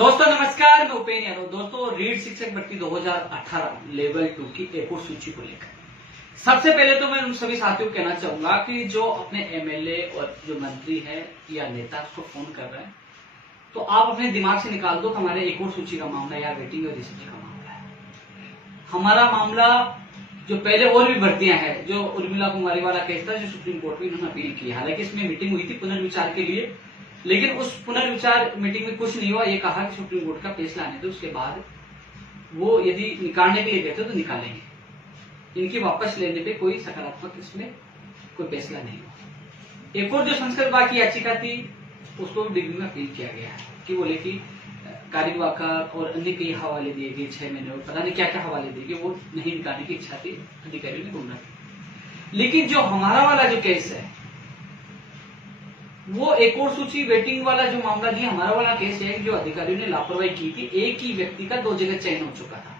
दोस्तों नमस्कार, मैं उपेन यादव। दोस्तों रीट शिक्षक भर्ती 2018 लेवल 2 की एक और सूची को लेकर सबसे पहले तो मैं उन सभी साथियों को कहना चाहूंगा कि जो अपने एमएलए और जो मंत्री है या नेता उसको फोन कर रहे हैं तो आप अपने दिमाग से निकाल दो कि हमारे एक और सूची का मामला या वेटिंग और रिसर्च का मामला है। हमारा मामला जो पहले और भी भर्तियां हैं, जो उर्मिला कुमारी वाला केस था जो सुप्रीम कोर्ट में इन्होंने अपील की। हालांकि इसमें मीटिंग हुई थी पुनर्विचार के लिए, लेकिन उस पुनर्विचार मीटिंग में कुछ नहीं हुआ। ये कहा कि सुप्रीम कोर्ट का फैसला आने दो, उसके बाद वो यदि निकालने के लिए कहते तो निकालेंगे। इनकी वापस लेने पे कोई सकारात्मक इसमें कोई फैसला नहीं हुआ। एक और जो संस्कृत बाकी याचिका थी उसको डिग्री में अपील किया गया है कि बोले कि कार्यवाहक और अन्य कई हवाले दिए गए 6 महीने और पता नहीं क्या क्या हवाले दिए गए, वो नहीं निकालने की इच्छा थी अधिकारियों ने गुमराह की। लेकिन जो हमारा वाला जो केस है वो एक और सूची वेटिंग वाला जो मामला जी हमारा वाला केस है जो अधिकारियों ने लापरवाही की थी। एक ही व्यक्ति का 2 जगह चयन हो चुका था।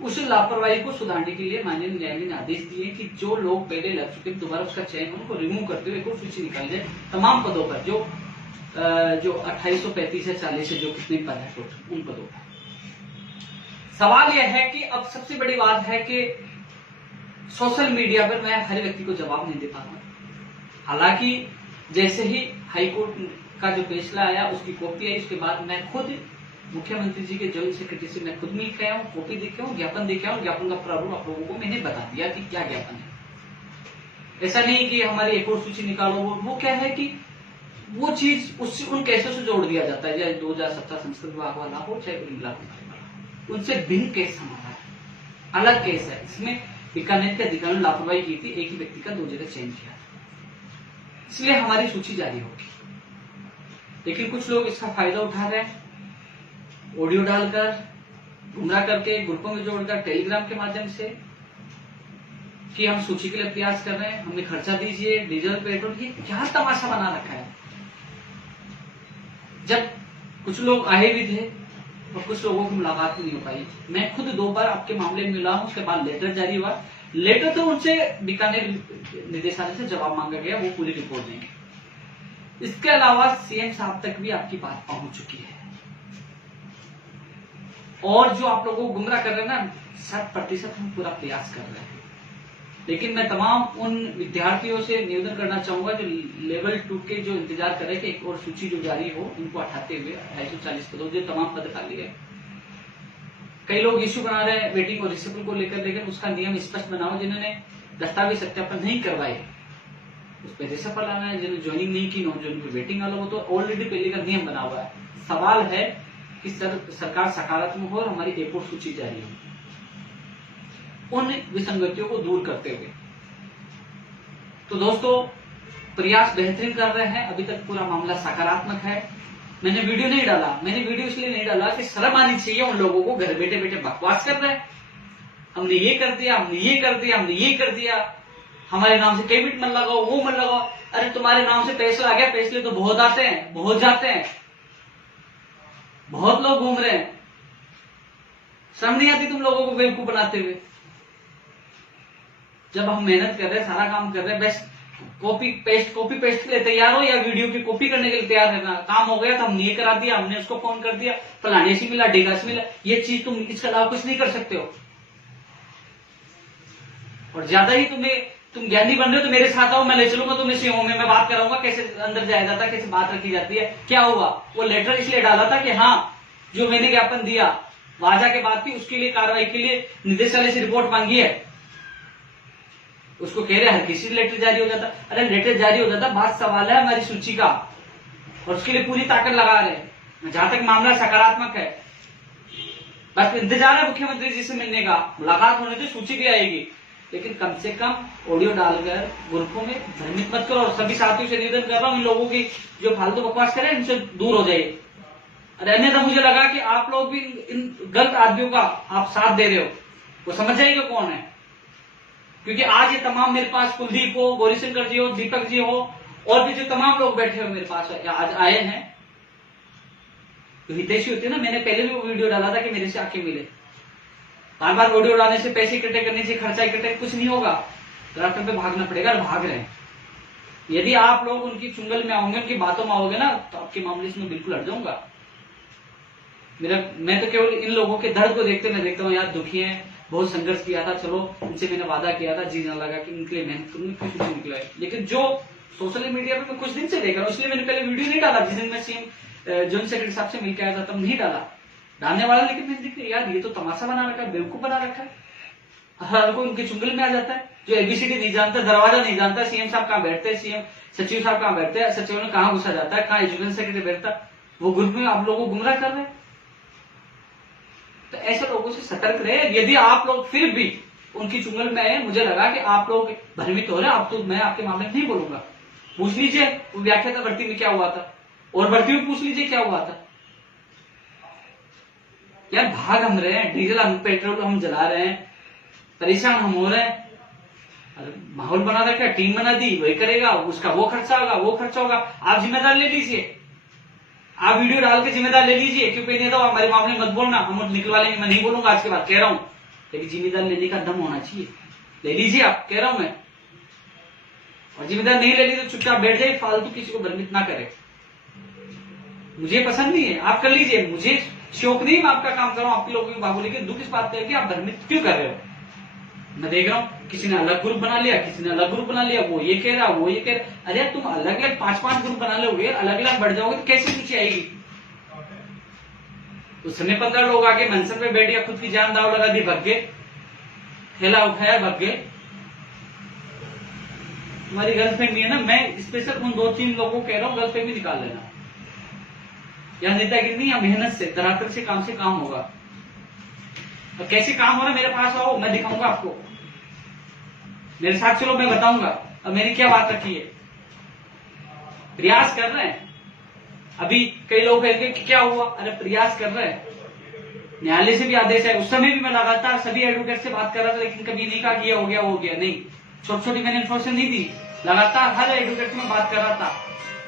उस लापरवाही को सुधारने के लिए माननीय न्यायालय ने आदेश दिए कि जो लोग पहले लग चुके दोबारा उसका चयन उनको रिमूव करते हुए एक और सूची निकाली जाए तमाम पदों पर, जो 2835 या 40 है, जो कितने पद है टोटल उन पदों पर। सवाल यह है कि अब सबसे बड़ी बात है कि सोशल मीडिया पर मैं हर व्यक्ति को जवाब नहीं दे पाऊंगा। हालांकि जैसे ही हाईकोर्ट का जो फैसला आया उसकी कॉपी आई, उसके बाद मैं खुद मुख्यमंत्री जी के जॉइंट सेक्रेटरी से मैं खुद मिल के आया हूँ, कॉपी देखे हूँ, ज्ञापन देखे हूँ। ज्ञापन का प्रारूप आप लोगों को मैंने बता दिया कि क्या ज्ञापन है। ऐसा नहीं कि हमारी एक और सूची निकालो, वो क्या है कि वो चीज उससे उन केसों से जोड़ दिया जाता है, चाहे 2017 संस्कृत विभाग वाला हो चाहे उर्मिला कुमारी वाला, उनसे भिन्न केस हमारा है, अलग केस है। इसमें बीकानेर के अधिकारियों ने लापरवाही की थी, एक ही व्यक्ति का 2 जगह चयन किया, इसलिए हमारी सूची जारी होगी। लेकिन कुछ लोग इसका फायदा उठा रहे हैं, ऑडियो डालकर, गुमराह करके, ग्रुपों में जोड़कर, टेलीग्राम के माध्यम से कि हम सूची के लिए प्रयास कर रहे हैं, हमें खर्चा दीजिए, डीजल पेट्रोल। ये क्या तमाशा बना रखा है। जब कुछ लोग आए भी थे और कुछ लोगों की मुलाकात भी नहीं हो पाई। मैं खुद 2 बार आपके मामले में मिला हूं, उसके बाद लेटर जारी हुआ। लेटर तो उनसे बीकानेर निदेशालय से जवाब मांगा गया, वो पूरी रिपोर्ट देंगे। इसके अलावा सीएम साहब तक भी आपकी बात पहुंच चुकी है। और जो आप लोगों को गुमराह कर रहे हैं ना, 100% हम पूरा प्रयास कर रहे हैं। लेकिन मैं तमाम उन विद्यार्थियों से निवेदन करना चाहूंगा जो लेवल 2 के जो इंतजार कर रहे हैं कि एक और सूची जो जारी हो, उनको हटाते हुए 240 पदों जो तमाम पद खाली है। कई लोग इश्यू बना रहे हैं वेटिंग और रिसिपल को लेकर, लेकिन उसका नियम स्पष्ट बनाओ। जिन्होंने दस्तावेज सत्यापन नहीं करवाए उस पर रिसिपल आना है, जिन्होंने ज्वाइनिंग नहीं की नॉन ज्वाइनिंग पे वेटिंग वाला, वो तो ऑलरेडी पहले का नियम बना हुआ है। सवाल है कि सरकार सकारात्मक हो और हमारी एक और सूची जारी हो, उन विसंगतियों को दूर करते हुए। तो दोस्तों प्रयास बेहतरीन कर रहे हैं, अभी तक पूरा मामला सकारात्मक है। मैंने वीडियो नहीं डाला, मैंने वीडियो इसलिए नहीं डाला कि शर्म आनी चाहिए उन लोगों को, घर बैठे बैठे बकवास कर रहे हैं, हमने ये कर दिया, हमने ये कर दिया, हमने ये कर दिया, हमारे नाम से कैबिनेट मत लगाओ, वो मत लगाओ। अरे तुम्हारे नाम से पैसा आ गया, पैसे तो बहुत आते हैं, बहुत जाते हैं, बहुत लोग घूम रहे हैं। शर्म नहीं आती तुम लोगों को बेवकूफ बनाते हुए। जब हम मेहनत कर रहे हैं, सारा काम कर रहे हैं, बेस्ट कॉपी पेस्ट के लिए तैयार हो या वीडियो की कॉपी करने के लिए तैयार रहना। काम हो गया तो हमने ये करा दिया, हमने उसको फोन कर दिया, फलाने से मिला, ढेगा से मिला, ये चीज तुम इसके अलावा कुछ नहीं कर सकते हो। और ज्यादा ही तुम ज्ञानी बन रहे हो तो मेरे साथ आओ, मैं ले चलूंगा तुम्हें सीओ में, मैं बात कराऊंगा कैसे अंदर जाया जाता है, कैसे बात रखी जाती है। क्या हुआ, वो लेटर इसलिए डाला था कि हाँ जो मैंने ज्ञापन दिया वहां जाके बात की, उसके लिए कार्रवाई के लिए निदेशालय से रिपोर्ट मांगी है। उसको कह रहे हर किसी लेटर जारी हो जाता। अरे लेटर जारी हो जाता, बात सवाल है हमारी सूची का, और उसके लिए पूरी ताकत लगा रहे हैं। जहां तक मामला सकारात्मक है, बस इंतजार है मुख्यमंत्री जी से मिलने का, मुलाकात होने से सूची भी आएगी। लेकिन कम से कम ऑडियो डालकर ग्रुपों में भ्रमित मत करो। और सभी साथियों से निवेदन कर रहा हूं, इन लोगों की जो फालतू बकवास करें इनसे दूर हो जाइए। अरे अन्यथा मुझे लगा कि आप लोग भी इन गलत आदमियों का आप साथ दे रहे हो, वो समझ जाएगा कौन है। क्योंकि आज ये तमाम मेरे पास कुलदीप हो, गौरीशंकर जी हो, दीपक जी हो, और भी जो तमाम लोग बैठे हो मेरे पास आज आए हैं, तो हितैषी होते ना। मैंने पहले भी वो वीडियो डाला था कि मेरे से आके मिले। बार बार वीडियो डालने से, पैसे इकट्ठे करने से, खर्चा इकट्ठे कुछ नहीं होगा, रास्ते पे भागना पड़ेगा, और भाग रहे हैं। यदि आप लोग उनकी चुंगल में आओगे, उनकी बातों में आओगे ना, तो आपके मामले से मैं बिल्कुल हट जाऊंगा। मैं तो केवल इन लोगों के दर्द को देखते मैं देखता हूँ यार दुखी है, बहुत संघर्ष किया था, चलो इनसे मैंने वादा किया था, जी ना लगा कि इनके लिए मेहनत करूंगी, कुछ नहीं निकला है। लेकिन जो सोशल मीडिया पे मैं कुछ दिन से देख रहा हूँ, इसलिए मैंने पहले वीडियो नहीं डाला, जिस दिन मैं सीएम जॉइंट सेक्रेटरी साहब से मिलकर आया था तब नहीं डाला, डालने वाला, लेकिन मैंने देखा यार ये तो तमाशा बना रखा है, बेवकूफ बना रखा है, हर कोई उनके चुंगल में आ जाता है। जो एबीसीडी नहीं जानता, दरवाजा नहीं जानता, सीएम साहब कहाँ बैठते हैं, सीएम सचिव साहब कहाँ बैठते हैं, सचिव में कहाँ घुसा जाता है, कहाँ एजुकेशन सेक्रेटरी बैठता है, वो ग्रुप में आप लोगों को गुमराह कर रहे हैं। तो ऐसे लोगों से सतर्क रहे। यदि आप लोग फिर भी उनकी चुंगल में आए, मुझे लगा कि आप लोग भ्रमित हो रहे हैं, आप तो मैं आपके मामले में नहीं बोलूंगा। पूछ लीजिए वो व्याख्याता भर्ती में क्या हुआ था, और भर्ती में पूछ लीजिए क्या हुआ था। यार भाग हम रहे हैं, डीजल हम पेट्रोल हम जला रहे हैं, परेशान हम हो रहे हैं, माहौल बना रखा, टीम बना दी, वही करेगा, उसका वो खर्चा होगा, वो खर्चा होगा, आप जिम्मेदार ले लीजिए, आप वीडियो डाल के जिम्मेदार ले लीजिए, क्यों पे नहीं था हमारे मामले मत बोलना, हम निकलवा लेंगे, मैं नहीं बोलूंगा आज के बाद, कह रहा हूं, लेकिन जिम्मेदार लेने का दम होना चाहिए, ले लीजिए आप, कह रहा हूं मैं। और जिम्मेदार नहीं ले ली तो चुपचाप बैठ जाए, फालतू किसी को भ्रमित ना करे। मुझे पसंद नहीं है, आप कर लीजिए, मुझे शौक नहीं मैं आपका काम कर रहा हूं, आपके लोगों की बाबू, लेकिन दुख इस बात का है कि आप भ्रमित क्यों कर रहे हो। मैं देख रहा हूँ किसी ने अलग ग्रुप बना लिया, किसी ने अलग ग्रुप बना लिया, वो ये कह रहा, वो ये कह रहा, अरे तुम अलग अलग 5-5 ग्रुप बना लोगे, अलग अलग बढ़ जाओगे तो कैसे रुचि आएगी। उस समय 15 लोग आके मंचन पे बैठ गया, खुद की जान दाव लगा दी, भग गए, थैला उठाया, भग गए। तुम्हारी गर्लफ्रेंड भी है ना, मैं स्पेशल उन 2-3 लोगों को कह रहा हूँ गर्लफ्रेंड भी निकाल लेना। यहाँ नेतागिरी नहीं, या मेहनत से, धरातल से काम होगा। और कैसे काम हो रहा है मेरे पास आओ, मैं दिखाऊंगा आपको, मेरे साथ चलो, मैं बताऊंगा। अब मेरी क्या बात रखी है, प्रयास कर रहे हैं। अभी कई लोग कहते कि क्या हुआ, अरे प्रयास कर रहे हैं, न्यायालय से भी आदेश है। उस समय भी मैं लगातार सभी एडवोकेट से बात कर रहा था, लेकिन कभी नहीं कहा कि ये हो गया, हो गया, नहीं, छोटी छोटी मैंने इन्फॉर्मेशन नहीं दी, लगातार हर एडवोकेट से मैं बात कर रहा था,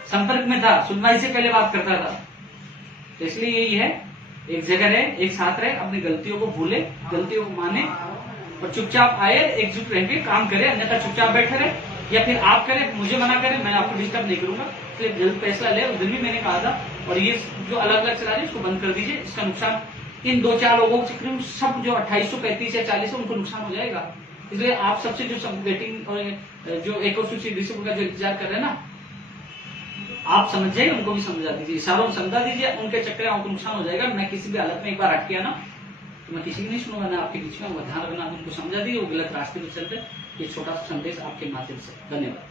संपर्क में था, सुनवाई से पहले बात करता था। तो इसलिए यही है, एक जगह रहे, एक साथ रहे, अपनी गलतियों को भूले, गलतियों को माने, और चुपचाप आए, एकजुट रह के काम करे, अन्यथा चुपचाप बैठे रहे, या फिर आप करें, मुझे मना करें, मैं आपको डिस्टर्ब नहीं करूंगा। इसलिए जल्द फैसला ले, उस दिन भी मैंने कहा था। और ये जो अलग अलग चला रहे हैं उसको बंद कर दीजिए, इसका नुकसान इन 2-4 लोगों के चक्कर में सब जो 2835 या 40 है उनको नुकसान हो जाएगा। इसलिए आप सबसे जो वेटिंग और जो एक और सूची रिसिप्ट का जो इंतजार कर रहे हैं ना, आप समझ जाइए, उनको भी समझा दीजिए, इशारों में समझा दीजिए, उनके चक्कर में आपको नुकसान हो जाएगा। मैं किसी भी हालत में एक बार हट गया ना तो मैं किसी की नहीं सुनूंगा, मैं आपके बीच में, ध्यान रखना, उनको समझा दीजिए, वो गलत रास्ते पर चल रहे। ये छोटा सा संदेश आपके माध्यम से, धन्यवाद।